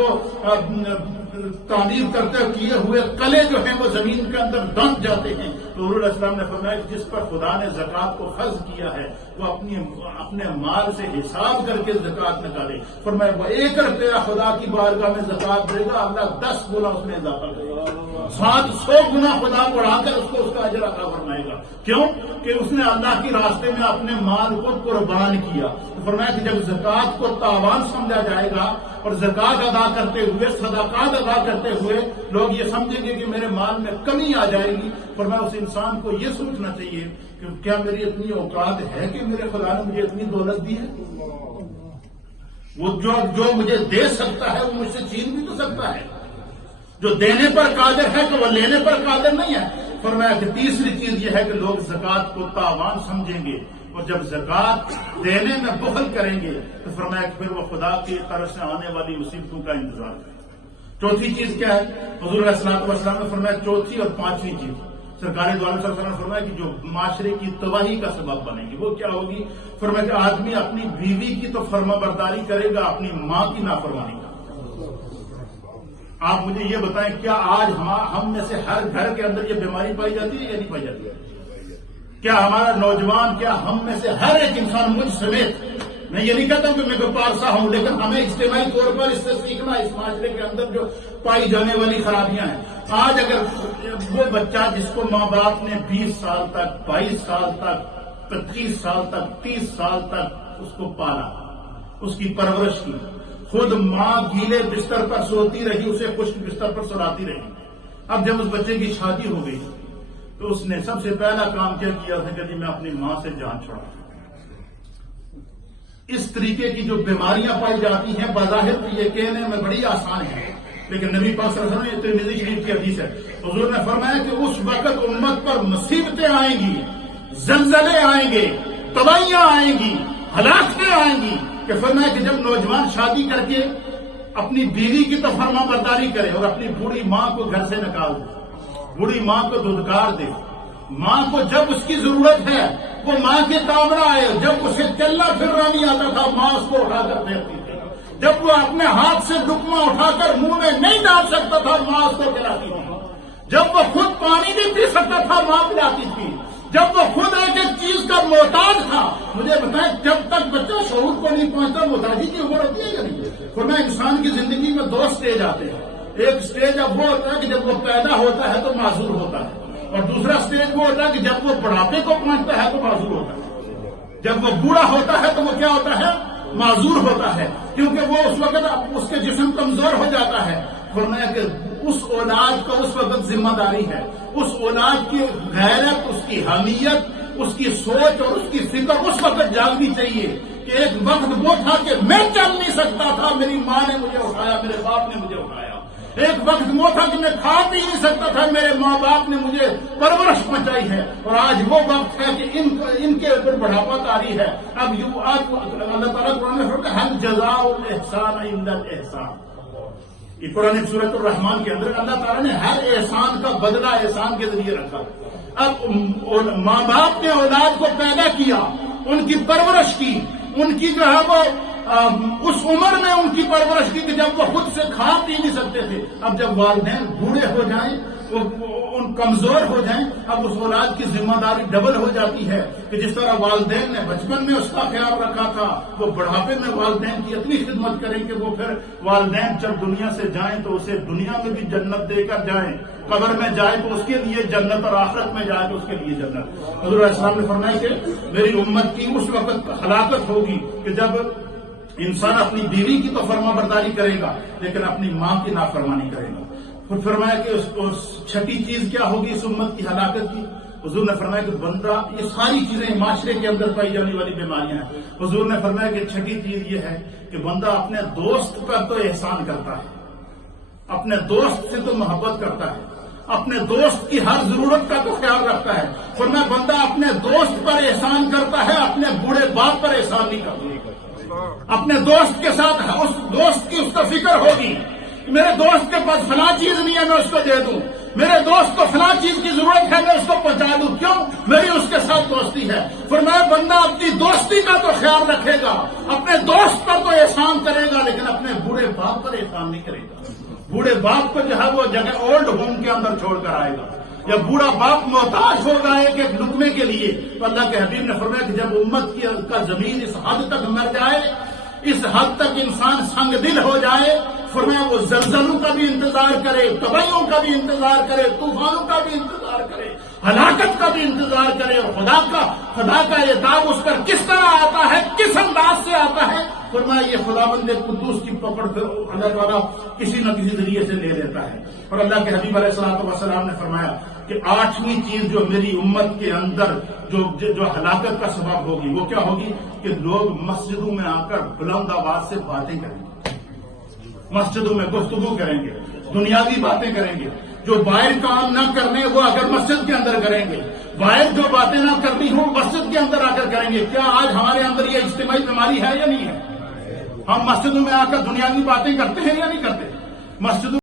وہ تعمیر کرتے کیے ہوئے قلعے جو ہیں وہ زمین کے اندر دب جاتے ہیں. تو حضور علیہ السلام نے فرمایا کہ جس پر خدا نے زکوٰۃ کو فرض کیا ہے وہ اپنے مال سے حساب کر کے زکوٰۃ نکالے. فرمایا وہ 1 روپیہ خدا کی بارگاہ میں زکوٰۃ دے گا، اللہ 10 گنا اس میں اضافہ کرے گا، 700 گنا خدا بڑھا کر اس کو اس کا اجر عطا فرمائے گا. کیوں کہ اس نے اللہ کے راستے میں اپنے مال کو قربان کیا. تو فرمایا کہ جب زکوٰۃ کو تاوان سمجھا جائے گا اور زکوٰۃ ادا کرتے ہوئے، صدقات ادا کرتے ہوئے لوگ یہ سمجھیں گے کہ میرے مال میں کمی آ جائے گی، فرمایا اس انسان کو یہ سوچنا چاہیے کہ کیا میری اتنی اوقات ہے کہ میرے خدا نے مجھے اتنی دولت دی ہے؟ وہ جو مجھے دے سکتا ہے وہ مجھ سے چھین بھی تو سکتا ہے. جو دینے پر قادر ہے تو وہ لینے پر قادر نہیں ہے. فرمایا کہ تیسری چیز یہ ہے کہ لوگ زکوٰۃ کو تاوان سمجھیں گے اور جب زکوٰۃ دینے میں بخل کریں گے تو فرمایا کہ پھر وہ خدا کی طرف سے آنے والی مصیبتوں کا انتظار کریں. چوتھی چیز کیا ہے؟ حضور علیہ الصلوۃ والسلام نے فرمایا چوتھی اور پانچویں چیز سرکار دو عالم صلی اللہ علیہ وسلم نے فرمایا کہ جو معاشرے کی تباہی کا سبب بنے گی وہ کیا ہوگی؟ فرمایا کہ آدمی اپنی بیوی کی تو فرما برداری کرے گا، اپنی ماں کی نافرمانی کرے گا. آپ مجھے یہ بتائیں کیا آج ہم میں سے ہر گھر کے اندر یہ بیماری پائی جاتی ہے یا نہیں پائی جاتی ہے؟ کیا ہمارا نوجوان، کیا ہم میں سے ہر ایک انسان مجھ سمیت، میں یہ نہیں کہتا ہوں کہ میں کوئی پارسا ہوں، لیکن ہمیں اجتماعی طور پر اس سے سیکھنا، اس معاشرے کے اندر جو پائی جانے والی خرابیاں ہیں. آج اگر وہ بچہ جس کو ماں باپ نے 20 سال تک، 22 سال تک، 25 سال تک، 30 سال تک اس کو پالا، اس کی پرورش کی، خود ماں گیلے بستر پر سوتی رہی، اسے خشک بستر پر سلاتی رہی، اب جب اس بچے کی شادی ہو گئی تو اس نے سب سے پہلا کام کیا کیا اس نے کہا جی میں اپنی ماں سے جان چھوڑا. اس طریقے کی جو بیماریاں پائی جاتی ہیں بظاہر یہ کہنے میں بڑی آسان ہے، لیکن نبی پاک صلی اللہ علیہ وسلم ترمذی شریف کی حدیث ہے، حضور نے فرمایا کہ اس وقت امت پر مصیبتیں آئیں گی، زلزلے آئیں گے، تباہیاں آئیں گی، ہلاکتیں آئیں گی، کہ فرمایا کہ جب نوجوان شادی کر کے اپنی بیوی کی تو فرما برداری کرے اور اپنی بوڑھی ماں کو گھر سے نکال دے، بوڑھی ماں کو دودھکار دے، ماں کو جب اس کی ضرورت ہے وہ ماں کے کام نہ آئے، جب اسے چلنا پھرنا نہیں آتا تھا ماں اس کو اٹھا کر پھیرتی تھی، جب وہ اپنے ہاتھ سے ڈکما اٹھا کر منہ میں نہیں ڈال سکتا تھا ماں اس کو کھلاتی تھی، جب وہ خود پانی نہیں پی سکتا تھا ماں پلاتی تھی، جب وہ خود ایک ایک چیز کا محتاج تھا. مجھے بتائیں جب تک بچہ شعور کو نہیں پہنچتا محتاجی کی عمر ہوتی ہے یا نہیں؟ فرمایا انسان کی زندگی میں 2 سٹیج آتے ہیں. ایک سٹیج اب وہ ہوتا ہے کہ جب وہ پیدا ہوتا ہے تو معذور ہوتا ہے، اور دوسرا سٹیج وہ ہوتا ہے کہ جب وہ بڑھاپے کو پہنچتا ہے تو معذور ہوتا ہے. جب وہ بوڑھا ہوتا ہے تو وہ کیا ہوتا ہے؟ معذور ہوتا ہے، کیونکہ وہ اس وقت اس کے جسم کمزور ہو جاتا ہے. فرمایا کہ اس اولاد کو اس وقت ذمہ داری ہے، اس اولاد کی غیرت، اس کی حمیت، اس کی سوچ اور اس کی فکر اس وقت جاگنی چاہیے کہ ایک وقت وہ تھا کہ میں چل نہیں سکتا تھا، میری ماں نے مجھے اٹھایا، میرے باپ نے مجھے اٹھایا. ایک وقت وہ تھا کہ میں کھا پی نہیں سکتا تھا، میرے ماں باپ نے مجھے پرورش پہنچائی ہے. اور آج وہ وقت ہے کہ ان کے اوپر بڑھاپا طاری ہے. اب اللہ تعالیٰ قرآن میں فرماتا ہے هل جزاء الاحسان الا الاحسان. یہ قرآن سورۃ الرحمان کے اندر اللہ تعالیٰ نے ہر احسان کا بدلہ احسان کے ذریعے رکھا. اب ماں باپ نے اولاد کو پیدا کیا، ان کی پرورش کی، ان کی جو ہے وہ اس عمر میں ان کی پرورش کی کہ جب وہ خود سے کھا پی نہیں سکتے تھے. اب جب والدین بوڑھے ہو جائیں، ان کمزور ہو جائیں، اب اس اولاد کی ذمہ داری ڈبل ہو جاتی ہے کہ جس طرح والدین نے بچپن میں اس کا خیال رکھا تھا، وہ بڑھاپے میں والدین کی اتنی خدمت کریں کہ وہ پھر والدین جب دنیا سے جائیں تو اسے دنیا میں بھی جنت دے کر جائیں، قبر میں جائے تو اس کے لیے جنت اور آخرت میں جائے تو اس کے لیے جنت. حضور علیہ السلام نے فرمایا کہ میری امت کی اس وقت ہلاکت ہوگی کہ جب انسان اپنی بیوی کی تو فرما برداری کرے گا لیکن اپنی ماں کی نافرمانی کرے گا. پھر فرمایا کہ چھٹی چیز کیا ہوگی اس امت کی ہلاکت کی؟ حضور نے فرمایا کہ بندہ، یہ ساری چیزیں معاشرے کے اندر پائی جانے والی بیماریاں ہیں. حضور نے فرمایا کہ چھٹی چیز یہ ہے کہ بندہ اپنے دوست پر تو احسان کرتا ہے، اپنے دوست سے تو محبت کرتا ہے، اپنے دوست کی ہر ضرورت کا تو خیال رکھتا ہے. فرمایا بندہ اپنے دوست پر احسان کرتا ہے، اپنے بوڑھے باپ پر احسان نہیں کرتا. اپنے دوست کے ساتھ اس دوست کی اس کا فکر ہوگی، میرے دوست کے پاس فلاں چیز نہیں ہے میں اس کو دے دوں، میرے دوست کو فلاں چیز کی ضرورت ہے، میں اس کو پہنچا دوں، کیوں؟ میری اس کے ساتھ دوستی ہے۔ فرمایا بندہ اپنی دوستی کا تو خیال رکھے گا، اپنے دوست پر تو احسان کرے گا، لیکن اپنے بوڑھے باپ پر احسان نہیں کرے گا۔ بوڑھے باپ کو جو ہے وہ جگہ اولڈ ہوم کے اندر چھوڑ کر آئے گا، یا بوڑھا باپ محتاج ہوگا ایک لقمے کے لیے، تو اللہ کے حبیب نے فرمایا کہ جب امت کا زمین اس حد تک مر جائے، اس حد تک انسان سنگ دل ہو جائے، فرمایا وہ زلزلوں کا بھی انتظار کرے، تباہیوں کا بھی انتظار کرے، طوفانوں کا بھی انتظار کرے، ہلاکت کا بھی انتظار کرے، اور خدا کا عذاب اس پر کس طرح آتا ہے، کس انداز سے آتا ہے، فرمایا یہ خداوند قدوس کی پکڑ پہ اللہ تعالیٰ کسی نہ کسی ذریعے سے لے لیتا ہے۔ اور اللہ کے حبیب علیہ الصلوۃ والسلام نے فرمایا کہ 8ویں چیز جو میری امت کے اندر جو ہلاکت کا سبب ہوگی وہ کیا ہوگی کہ لوگ مسجدوں میں آ کر بلند آواز سے باتیں کریں گے، مسجدوں میں گفتگو کریں گے، دنیاوی باتیں کریں گے، جو باہر کام نہ کرنے وہ اگر مسجد کے اندر کریں گے، باہر جو باتیں نہ کرنی ہوں مسجد کے اندر آ کر کریں گے۔ کیا آج ہمارے اندر یہ اجتماعی بیماری ہے یا نہیں ہے؟ ہم مسجدوں میں آ کر دنیاوی باتیں کرتے ہیں یا نہیں کرتے؟ مسجدوں